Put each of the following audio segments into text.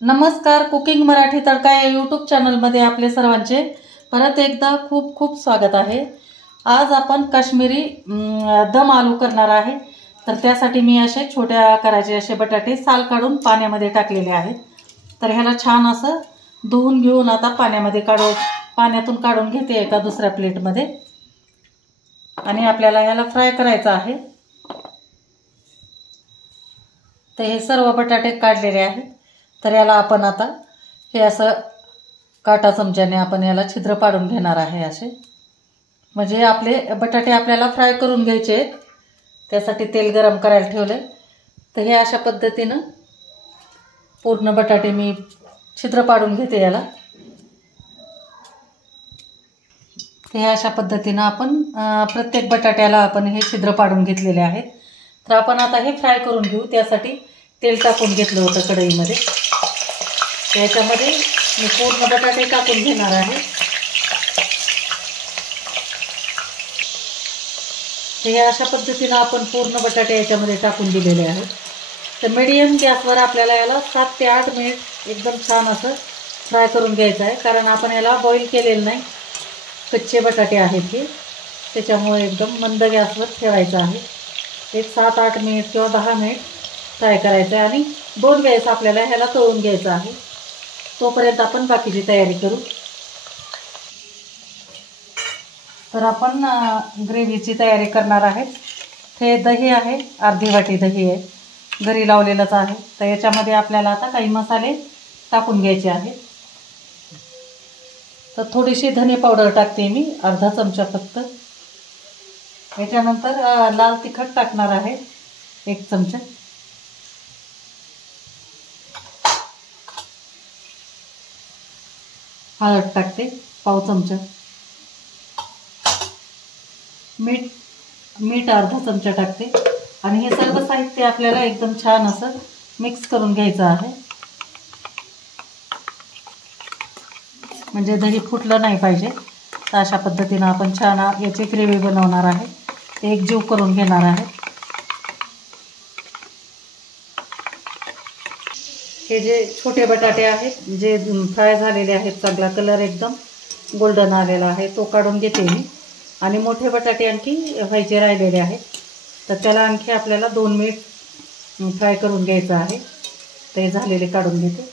नमस्कार, कुकिंग मराठी तडका या यूट्यूब चॅनलमध्ये आपले सर्वांचे परत एकदा खूप खूप स्वागत आहे। आज आपण काश्मीरी दम आलू करणार आहे। तर त्यासाठी मी असे छोट्या आकाराचे असे बटाटे साल काढून पाण्यामध्ये टाकलेले आहेत। तर ह्याला छान असं धुवून घेऊन आता पाण्यातून काढून घेते एका दुसऱ्या प्लेटमध्ये आणि आपल्याला ह्याला फ्राय करायचं आहे। तर हे सर्व बटाटे काढलेले आहेत। तर याला आपण आता हे असं काटा चमच्याने आपण याला छिद्र पाडून घेणार आहे असे, म्हणजे आपले बटाटे आपल्याला फ्राय करून घ्यायचे आहेत। त्यासाठी तेल गरम करायला ठेवले। तर हे अशा पद्धतीने पूर्ण बटाटे मी छिद्र पाडून घेते याला। हे अशा पद्धतीने आपण प्रत्येक बटाट्याला आपण हे छिद्र पाडून घेतलेले आहेत। तर आपण आता हे फ्राय करून घेऊ। त्यासाठी तेल टाकून घेतलं होतं कढईमध्ये। याच्यामध्ये मी पूर्ण बटाटे टाकून घेणार आहे। हे अशा पद्धतीने आपण पूर्ण बटाटे याच्यामध्ये टाकून दिलेले आहेत। तर मीडियम गॅसवर आपल्याला याला 7 ते 8 मिनिट एकदम छान असं फ्राय करून घ्यायचं आहे, कारण आपण याला बॉईल केलेलं नाही, कच्चे बटाटे आहेत हे, त्याच्यामुळे एकदम मंद गॅसवर ठेवायचं आहे। एक 7-8 मिनिट किंवा 10 मिनिट फ्राय करायचं आहे आणि 2 वेळेस आपल्याला ह्याला तळून घ्यायचं आहे। तोपर्यंत आपण बाकीची तयारी करू। तर आपण ग्रेव्हीची तयारी करणार आहे। हे दही आहे, अर्धी वाटी दही आहे, घरी लावलेलंच आहे। तर याच्यामध्ये आपल्याला आता काही मसाले टाकून घ्यायचे आहेत। तर थोडीशी धने पावडर टाकते मी, अर्धा चमचा फक्त। याच्यानंतर लाल तिखट टाकणार आहे 1 चमचा। हळद टाकते पाव चमचा। मीठ अर्धा चमचा टाकते आणि हे सर्व साहित्य आपल्याला एकदम छान असं मिक्स करून घ्यायचं आहे, म्हणजे दही फुटलं नाही पाहिजे। तर अशा पद्धतीने आपण छान याची ग्रेव्ही बनवणार आहे, एकजीव करून घेणार आहे। हे जे छोटे बटाटे आहेत जे फ्राय झालेले आहेत, चांगला कलर एकदम गोल्डन आलेला आहे, तो काढून घेते मी। आणि मोठे बटाटे आणखी व्हायचे राहिलेले आहेत, तर त्याला आणखी आपल्याला 2 मिनिट फ्राय करून घ्यायचं आहे। ते झालेले काढून घेते।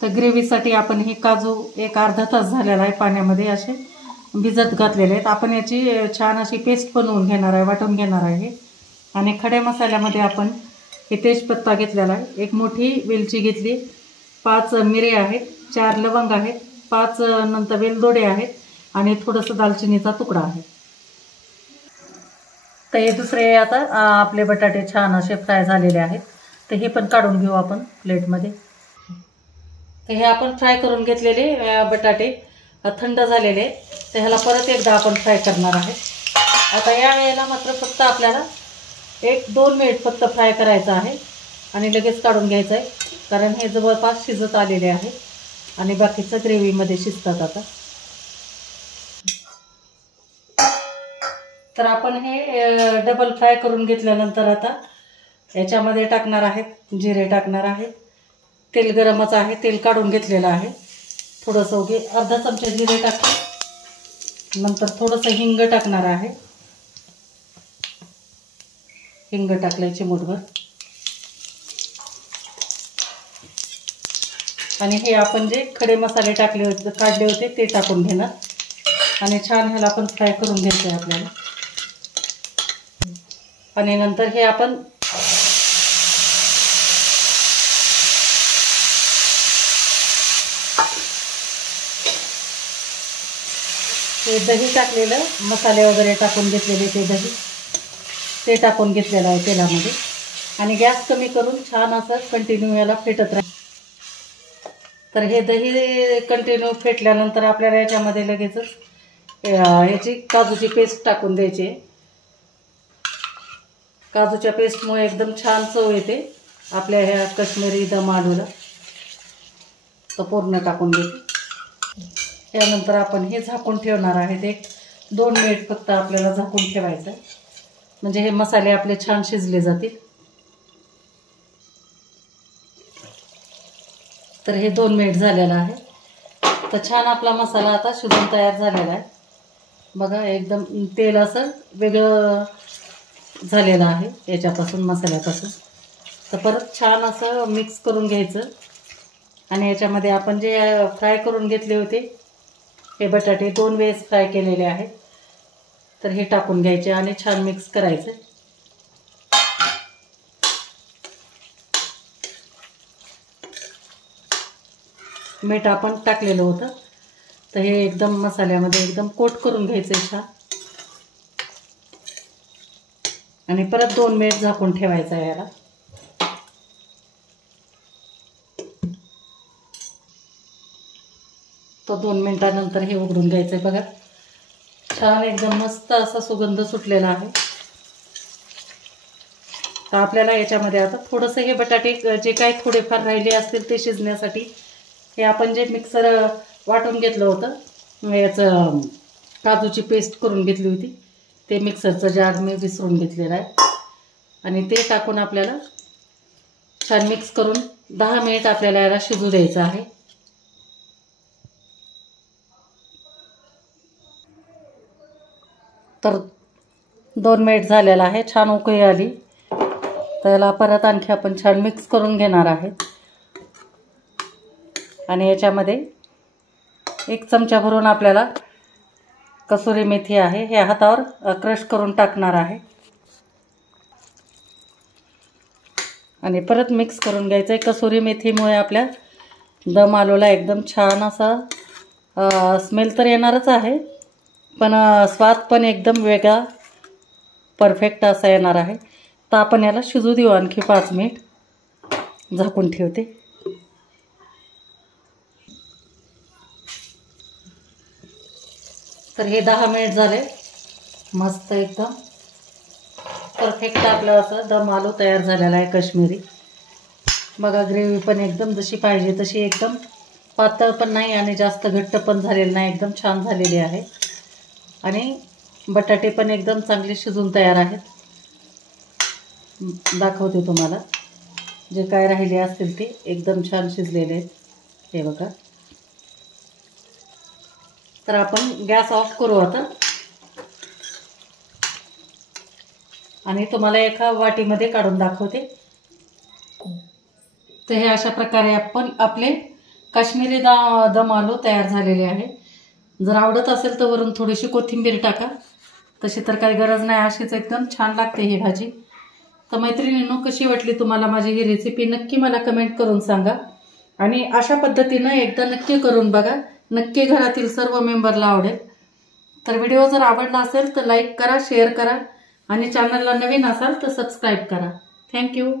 तर ग्रेव्हीसाठी आपण हे काजू एक अर्धा तास झालेला आहे पाण्यामध्ये असे भिजत घातलेले आहेत। आपण याची छान अशी पेस्ट बनवून घेणार आहे, वाटून घेणार आहे। आणि खडे मसाल्यामध्ये आपण हे तेजपत्ता घेतलेला आहे, एक मोठी वेलची घेतली, 5 मिरे आहेत, 4 लवंग आहेत, 5 नंतर वेलदोडे आहेत आणि थोडंसं दालचिनीचा तुकडा आहे। तर हे दुसरे आता आपले बटाटे छान असे फ्राय झालेले आहेत। तर हे पण काढून घेऊ आपण प्लेटमध्ये। तर हे आपण फ्राय करून घेतलेले बटाटे थंड झालेले आहेत। तर ह्याला परत एकदा आपण फ्राय करणार आहे। आता या वेळेला मात्र फक्त आपल्याला 1-2 मिनिट फक्त फ्राय करायचं आहे आणि लगेच काढून घ्यायचं आहे, कारण हे जवळपास शिजत आलेले आहे आणि बाकीचं ग्रेव्हीमध्ये शिजतात आता। तर आपण हे डबल फ्राय करून घेतल्यानंतर आता याच्यामध्ये टाकणार आहेत जिरे टाकणार आहे। तेल गरमच आहे, तेल काढून घेतलेलं आहे। थोडंसं अर्धा चमचा जिरे टाकते, नंतर थोडंसं हिंग टाकणार आहे। हिंग टाकले चिमूटभर आणि हे आपण जे खडे मसाले काढले होते ते टाकून घेणार आणि छान ह्याला आपण फ्राय करून घ्यायचं आहे आपल्याला। आणि नंतर हे आपण हे दही टाकलेलं, मसाले वगैरे टाकून घेतलेले ते दही ते टाकून घेतलेलं आहे तेलामध्ये आणि गॅस कमी करून छान असं कंटिन्यू याला फेटत राहा। तर हे दही कंटिन्यू फेटल्यानंतर आपल्याला याच्यामध्ये लगेचच याची काजूची पेस्ट टाकून द्यायची। काजूच्या पेस्टमुळे एकदम छान चव येते आपल्या ह्या काश्मीरी दम आलूला। तर पूर्ण टाकून घेते। त्यानंतर आपण हे झाकून ठेवणार आहे। 1-2 मिनिट फक्त आपल्याला झाकून ठेवायचं आहे, म्हणजे हे मसाले आपले छान शिजले जातील। तर हे 2 मिनिट झालेलं आहे. तर छान आपला मसाला आता शिजून तयार झालेला आहे. बघा एकदम तेल असं वेगळं झालेलं आहे याच्यापासून, मसाल्यापासून. तर परत छान असं मिक्स करून घ्यायचं. आणि याच्यामध्ये आपण जे फ्राय करून घेतले होते हे बटाटे 2 वेळेस फ्राय केलेले आहेत, तर हे टाकून घ्यायचे आणि छान मिक्स करायचं. मीठ आपण टाकलेलं होतं, तर हे एकदम मसाल्यामध्ये एकदम कोट करून घ्यायचं छान. आणि परत 2 मिनिट झाकून ठेवायचं आहे याला. तो 2 मिनिटानंतर हे उघडून घ्यायचं आहे. बघा छान एकदम मस्त असा सुगंध सुटलेला आहे. तर आपल्याला याच्यामध्ये आता थोडंसं हे बटाटे जे काही थोडेफार राहिले असतील ते शिजण्यासाठी हे आपण जे मिक्सर वाटून घेतलं होतं, याचं काजूची पेस्ट करून घेतली होती, ते मिक्सरचं जार मी विसरून घेतलेलं आहे. आणि ते टाकून आपल्याला छान मिक्स करून 10 मिनिट आपल्याला याला शिजू द्यायचं आहे. तर 2 मिनिट झालेला आहे, छान उकळी आली. तर याला परत आणखी आपण छान मिक्स करून घेणार आहे. आणि याच्यामध्ये 1 चमचा भरून आपल्याला कसुरी मेथी आहे, हे हातावर क्रश करून टाकणार आहे. आणि परत मिक्स करून घ्यायचं आहे. कसुरी मेथीमुळे आपल्या दम आलूला एकदम छान असा स्मेल तर येणारच आहे, पण स्वाद पण एकदम वेगळा परफेक्ट असा येणार आहे. तर आपण याला शिजू देऊ आणखी 5 मिनिट. झाकून ठेवते. तर हे 10 मिनिट झाले. मस्त एकदम परफेक्ट आपलं असं दम आलू तयार झालेला आहे काश्मीरी. बघा ग्रेव्ही पण एकदम जशी पाहिजे तशी, एकदम पातळ पण नाही आणि जास्त घट्ट पण झालेलं नाही, एकदम छान झालेली आहे. आणि बटाटे पण एकदम चांगले शिजून तयार आहेत. दाखवते तुम्हाला, जे काय राहिले असतील ते एकदम छान शिजलेले आहेत. हे बघा. तर आपण गॅस ऑफ करू आता. आणि तुम्हाला एका वाटीमध्ये काढून दाखवते. तर हे अशा प्रकारे आपण आपले काश्मीरी दम आलू तयार झालेले आहे. जर आवडत असेल तर वरून थोडीशी कोथिंबीर टाका, तशी तर काही गरज नाही, अशीच एकदम छान लागते ही भाजी. तर मैत्रिणींनो, कशी वाटली तुम्हाला माझी ही रेसिपी नक्की मला कमेंट करून सांगा. आणि अशा पद्धतीनं एकदा नक्की करून बघा, नक्की घरातील सर्व मेंबरला आवडेल. तर व्हिडिओ जर आवडला असेल तर लाईक करा, शेअर करा आणि चॅनलला नवीन असाल तर सबस्क्राईब करा. थँक्यू.